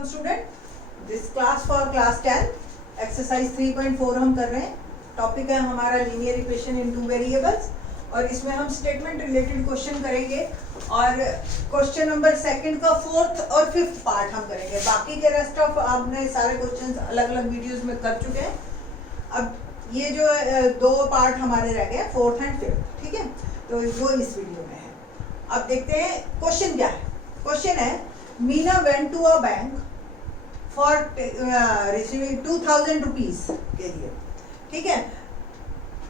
Welcome student, this class for class 10 exercise 3.4 हम कर रहे हैं। टॉपिक है हमारा linear equation in two variables और इसमें हम स्टेटमेंट रिलेटेड क्वेश्चन करेंगे और क्वेश्चन नंबर सेकंड का फोर्थ और फिफ्थ पार्ट हम करेंगे। बाकी के रेस्ट ऑफ आपने सारे क्वेश्चंस अलग अलग वीडियोस में कर चुके हैं। अब ये जो दो पार्ट हमारे रह गए, फोर्थ एंड फिफ्थ, ठीक है, तो वो इस वीडियो में है। अब देखते हैं क्वेश्चन क्या है। क्वेश्चन है Meena went to a bank for receiving 2000 rupees के लिए, ठीक है।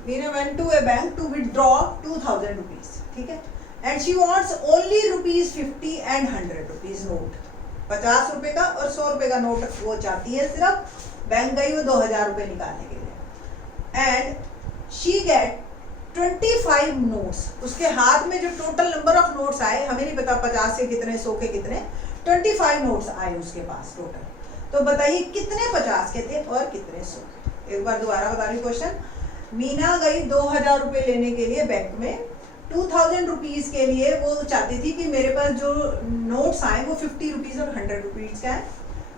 Meena went to a bank to withdraw 2000 rupees, ठीक है, and she wants only rupees 50 and 100 rupees note. 50 रुपए का और 100 रुपए का नोट वो चाहती है, सिर्फ बैंक गई वो 2000 रुपए निकालने के लिए। And she get 25 notes. उसके हाथ में जो टोटल नंबर ऑफ नोट्स आए, हमें नहीं पता 50 से कितने, 100 के कितने, 25 नोट्स आए उसके पास टोटल। तो बताइए कितने 50 के थे और कितने 100 के। एक बार दोबारा बता रही क्वेश्चन। मीना गई 2000 रुपए लेने के लिए बैंक में। 2000 रुपीज के लिए वो चाहती थी कि मेरे पास जो नोट्स आए वो 50 रुपीज और 100 रुपीज का है।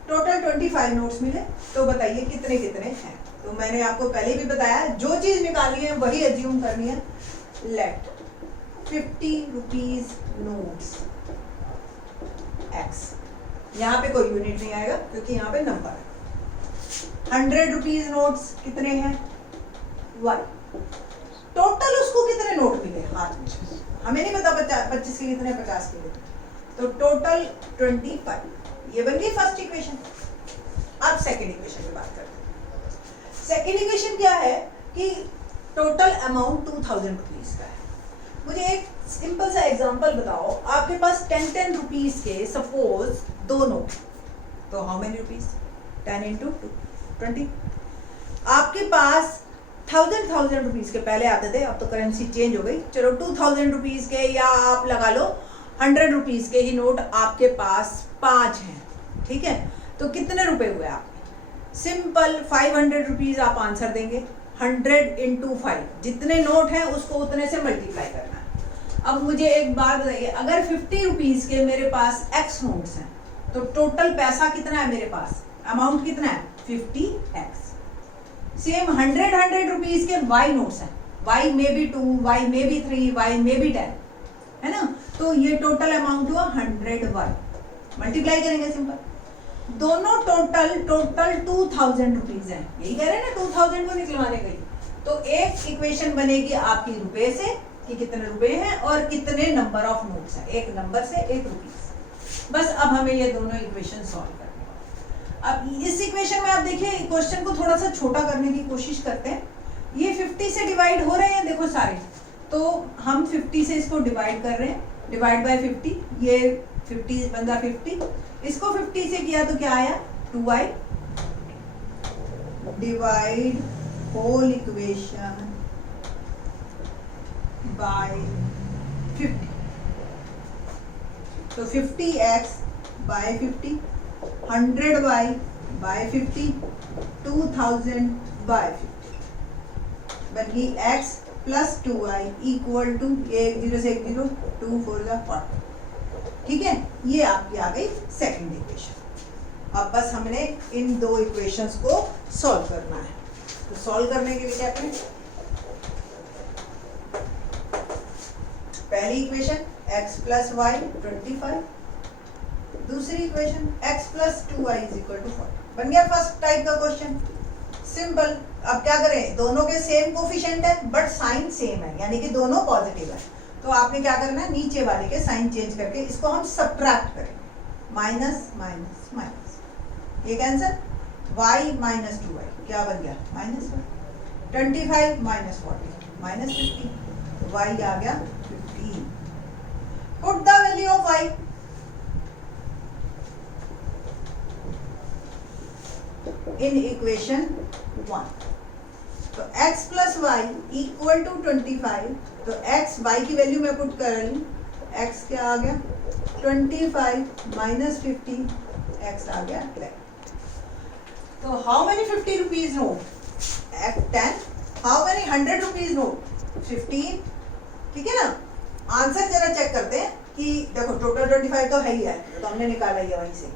टोटल 25 नोट्स मिले। तो बताइए कितने कितने हैं। तो मैंने आपको पहले भी बताया, जो चीज निकालनी है वही एज्यूम करनी है। लेट 50 रुपीज नोट्स एक्स, यहाँ पे कोई यूनिट नहीं आएगा क्योंकि यहाँ पे नंबर है। 100 रुपीज नोट्स कितने हैं, 1। टोटल उसको कितने नोट मिले हाथ में, हमें नहीं पता 25 के कितने, 50 के कितने। तो टोटल 25। ये बन गई फर्स्ट इक्वेशन। अब सेकेंड इक्वेशन की बात करते हैं। सेकेंड इक्वेशन क्या है कि टोटल अमाउंट 2000 रुपीज का है। मुझे एक सिंपल सा एग्जांपल बताओ। आपके पास 10 रुपीज के सपोज 2 नोट, तो हाउ मेनी रुपीज, 10 इंटू 2 20। आपके पास 1000 रुपीज के पहले आते थे, अब तो करेंसी चेंज हो गई। चलो 2000 रुपीज के या आप लगा लो 100 रुपीज के ही नोट आपके पास 5 हैं, ठीक है। तो कितने रुपए हुए आपके, सिंपल 500 रुपीज आप आंसर देंगे। 100 इंटू 5, जितने नोट हैं उसको उतने से मल्टीप्लाई करना है। अब मुझे एक बात बताइए, अगर 50 रुपीज के मेरे पास एक्स नोट्स हैं तो टोटल पैसा कितना है मेरे पास, अमाउंट कितना है 50x। सेम 100 रुपीज के वाई नोट्स हैं, वाई में भी 2, वाई में भी 3, वाई में भी 10, है ना। तो ये टोटल अमाउंट हुआ 100y। मल्टीप्लाई करेंगे सिंपल, दोनों टोटल 2000 रुपीज है। यही कह रहे हैं ना, 2000 को निकलवाने गई। तो एक इक्वेशन बनेगी आपकी रुपए से कि कितने रुपए हैं और कितने नंबर ऑफ नोट्स हैं, एक नंबर से एक रुपीज। बस अब हमें ये दोनों इक्वेशन सॉल्व करने हैं। अब इस इक्वेशन में आप देखिए, क्वेश्चन को थोड़ा सा छोटा करने की कोशिश करते हैं। ये 50 से डिवाइड हो रहे हैं, देखो सारे, तो हम 50 से इसको डिवाइड कर रहे हैं। डिवाइड बाय 50, ये 50 बंदा 50, इसको 50 से किया तो क्या आया 2y। Divide whole equation by 50, तो 50x bye 50, 100y bye 50, 2000 bye 50 बन गई x plus 2y equal to 1 0 से 1 0, 2 4 40, ठीक है। ये आपकी आ गई सेकंड इक्वेशन। अब बस हमने इन दो इक्वेशंस को सॉल्व करना है। तो सॉल्व करने के लिए क्या करें, पहली इक्वेशन x प्लस वाई 25, दूसरी equation x plus 2y is equal to 40। बन गया फर्स्ट टाइप का क्वेश्चन, सिंपल। अब क्या करें, दोनों के सेम कोफिशिएंट है बट साइन सेम है, यानी कि दोनों पॉजिटिव है। तो आपने क्या करना है, नीचे वाले के साइन चेंज करके इसको हम सब्ट्रैक्ट करेंगे। माइनस माइनस माइनस, ये कैंसर, y माइनस 2y क्या बन गया -1, 25 माइनस 40 माइनस 50, तो y आ गया 15। Put the value of y, in equation 1। तो x plus Y equal to 25, तो x y की वैल्यू मैं पुट कर रही हूँ। x क्या आ गया 25 माइनस 50, x आ गया 10। तो how many 50 rupees note, 10। How many 100 rupees note, 15, ठीक है ना। आंसर जरा चेक करते हैं कि देखो टोटल 25 तो है ही है, तो हमने निकाला ही है वहीं से।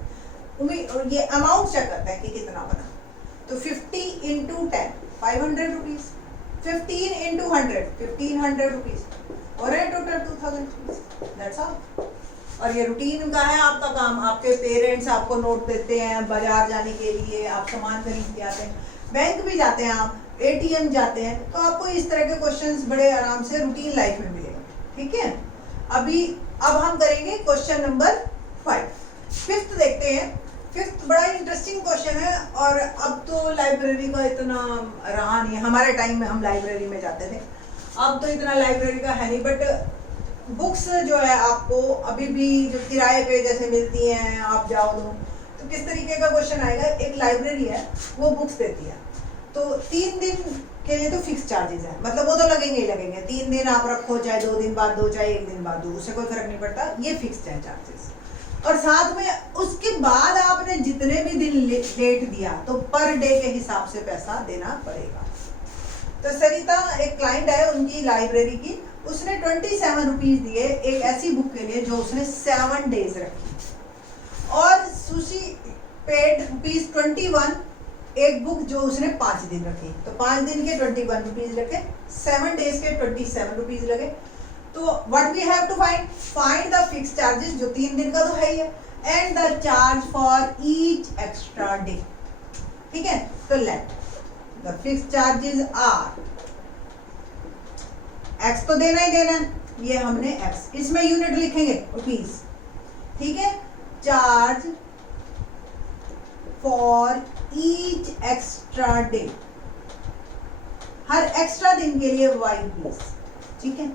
उम्मीद ये अमाउंट चेक करते हैं कि कितना बना। तो 50 इंटू 10 500 रुपीज, 15 इंटू 100 1500 रुपीज और है टोटल 2000 रुपीज। That's all. और ये रूटीन का है आपका काम। आपके पेरेंट्स आपको नोट देते हैं बाजार जाने के लिए, आप सामान खरीद के आते हैं, बैंक भी जाते हैं, आप एटीएम जाते हैं, तो आपको इस तरह के क्वेश्चंस बड़े आराम से रूटीन लाइफ में मिलेंगे। ठीक है, अब हम करेंगे क्वेश्चन नंबर 5। फिफ्थ देखते हैं। फिफ्थ बड़ा इंटरेस्टिंग क्वेश्चन है, और अब तो लाइब्रेरी का इतना रहा नहीं है। हमारे टाइम में हम लाइब्रेरी में जाते थे, अब तो इतना लाइब्रेरी का है नहीं, बट बुक्स जो है आपको अभी भी जो किराए पे जैसे मिलती हैं, आप जाओ तो किस तरीके का क्वेश्चन आएगा। एक लाइब्रेरी है, वो बुक्स देती है, तो 3 दिन के लिए तो फिक्स चार्जेस है, मतलब वो तो लगेंगे ही लगेंगे। 3 दिन आप रखो, चाहे 2 दिन बाद दो, चाहे 1 दिन बाद दो, उससे कोई फर्क नहीं पड़ता, ये फिक्स्ड है चार्जेस। और साथ में उसके बाद आपने जितने भी दिन लेट दिया तो पर डे के हिसाब से पैसा देना पड़ेगा। तो सरिता एक क्लाइंट है उनकी लाइब्रेरी की, उसने 27 रुपीज दिए एक ऐसी बुक के लिए जो उसने 7 डेज रखी, और सुशी पेड रुपीज 21 एक बुक जो उसने 5 दिन रखी। तो 5 दिन के 21 रुपीज लगे, 7 डेज के 27 रुपीज लगे। तो what we have to find the fix charges, जो 3 दिन का तो है ही है, and the charge for each extra day. ठीक है, तो let the fix charges are, X तो देना ही देना, ये हमने एक्स, इसमें यूनिट लिखेंगे रुपीज। ठीक है, charge for each extra day, her extra दिन के लिए वाई रुपीज। ठीक है,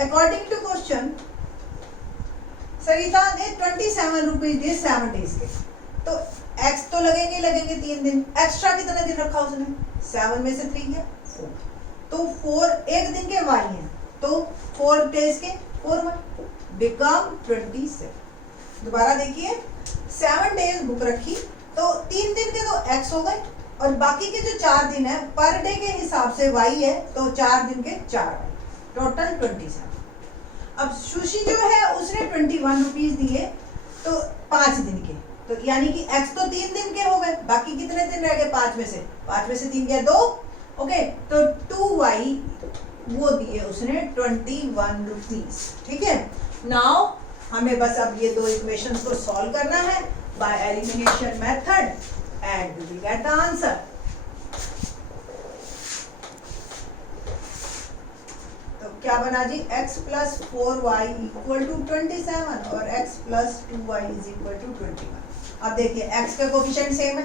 अकॉर्डिंग टू क्वेश्चन सरिता ने 27 रुपीज दिए 7 डेज के, तो एक्स तो लगेंगे लगेंगे 3 दिन, एक्स्ट्रा कितने दिन रखा उसने, 7 में से 3 है 4, तो 4 एक दिन के वाई हैं, तो 4 डेज के 4 वाई बिकम 27। दोबारा देखिए, 7 डेज बुक रखी, तो 3 दिन के तो एक्स हो गए, और बाकी के जो 4 दिन है पर डे के हिसाब से वाई है, तो 4 दिन के 4 वाई, टोटल 27। अब सुशी जो है उसने 21 रुपीज दिए तो 5 दिन के, तो यानी कि एक्स तो 3 दिन के हो गए, बाकी कितने दिन रह गए 5 में से 3 गया 2। ओके, तो 2y वो दिए उसने 21 रुपीज। ठीक है, नाउ हमें बस अब ये 2 इक्वेशंस को सॉल्व करना है by elimination method, and we will get the answer. क्या बना जी, x plus 4y equal to 27 और x plus 2y is equal to 21। अब देखिए x का कोफिशिएंट सेम है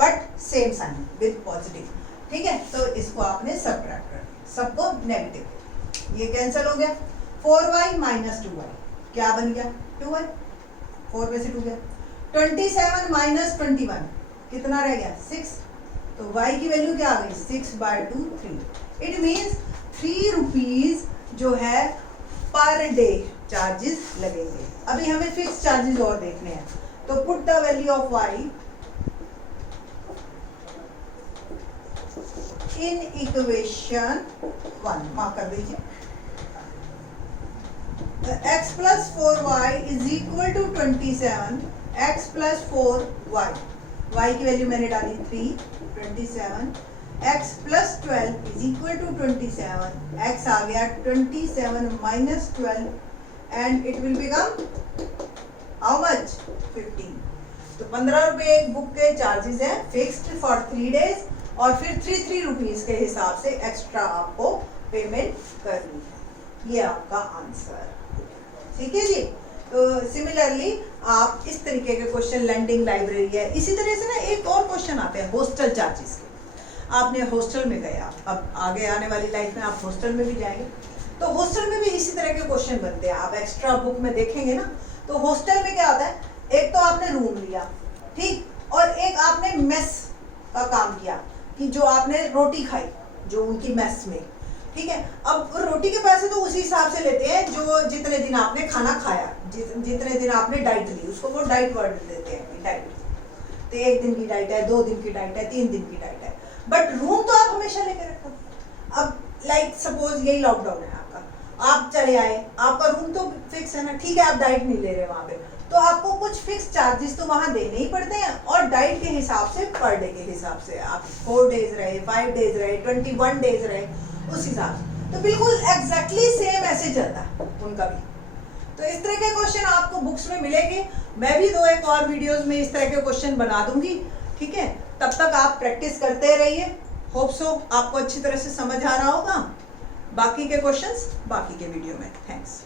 but same sign with positive. ठीक है, तो इसको आपने सबट्रैक्ट कर दिया, सबको नेगेटिव, ये कैंसिल हो गया। 4y माइनस 2y क्या बन गया 2y, 4 में से 2 गया। 27 माइनस 21 कितना रह गया 6, तो y की वैल्यू क्या आ गई 6/2 3। इट मीन्स 3 रुपीज जो है पर डे चार्जेस लगेंगे। अभी हमें फिक्स चार्जेस और देखने हैं, तो put the value of y in equation 1, mark कर दीजिए। x plus 4y is equal to 27, x plus 4y, y की वैल्यू मैंने डाली 3, 27, x plus 12 is equal to 27, x आ गया 27 minus 12 and it will become how much 15। तो 15 रुपए एक बुक के चार्जेस है फिक्स्ड फॉर 3 डेज, और फिर 3 रुपीज के हिसाब से एक्स्ट्रा आपको पेमेंट करनी है। ये आपका आंसर। ठीक है जी, तो सिमिलरली आप इस तरीके के क्वेश्चन, लैंडिंग लाइब्रेरी है, इसी तरह से ना एक और क्वेश्चन आते हैं हॉस्टल चार्जेस के। आपने हॉस्टल में गए, अब आगे आने वाली लाइफ में आप हॉस्टल में भी जाएंगे, तो हॉस्टल में भी इसी तरह के क्वेश्चन बनते हैं। आप एक्स्ट्रा बुक में देखेंगे ना, तो हॉस्टल में क्या होता है, एक तो आपने रूम लिया, ठीक, और एक आपने मेस का काम किया कि जो आपने रोटी खाई जो उनकी मेस में, ठीक है। अब रोटी के पैसे तो उसी हिसाब से लेते हैं जो जितने दिन आपने खाना खाया, जितने दिन आपने डाइट ली, उसको वो डाइट वर्ड देते हैं, डाइट। तो 1 दिन की डाइट है, 2 दिन की डाइट है, 3 दिन की डाइट है, बट रूम तो आप हमेशा लेके रखो। अब लाइक सपोज यही लॉकडाउन है आपका, आप चले आए, आपका रूम तो फिक्स है ना, ठीक है, आप डाइट नहीं ले रहे वहां पे, तो आपको कुछ फिक्स चार्जेस तो वहां देने ही पड़ते हैं, और डाइट के हिसाब से पर डे के हिसाब से आप 4 डेज रहे, 5 डेज रहे, 21 डेज रहे, उस हिसाब से तो बिल्कुल एग्जैक्टली सेम ऐसे चलता है उनका भी। तो इस तरह के क्वेश्चन आपको बुक्स में मिलेंगे। मैं भी 2-1 और वीडियोस में इस तरह के क्वेश्चन बना दूंगी, ठीक है। तब तक आप प्रैक्टिस करते रहिए। होप सो आपको अच्छी तरह से समझ आ रहा होगा। बाकी के क्वेश्चंस बाकी के वीडियो में। थैंक्स।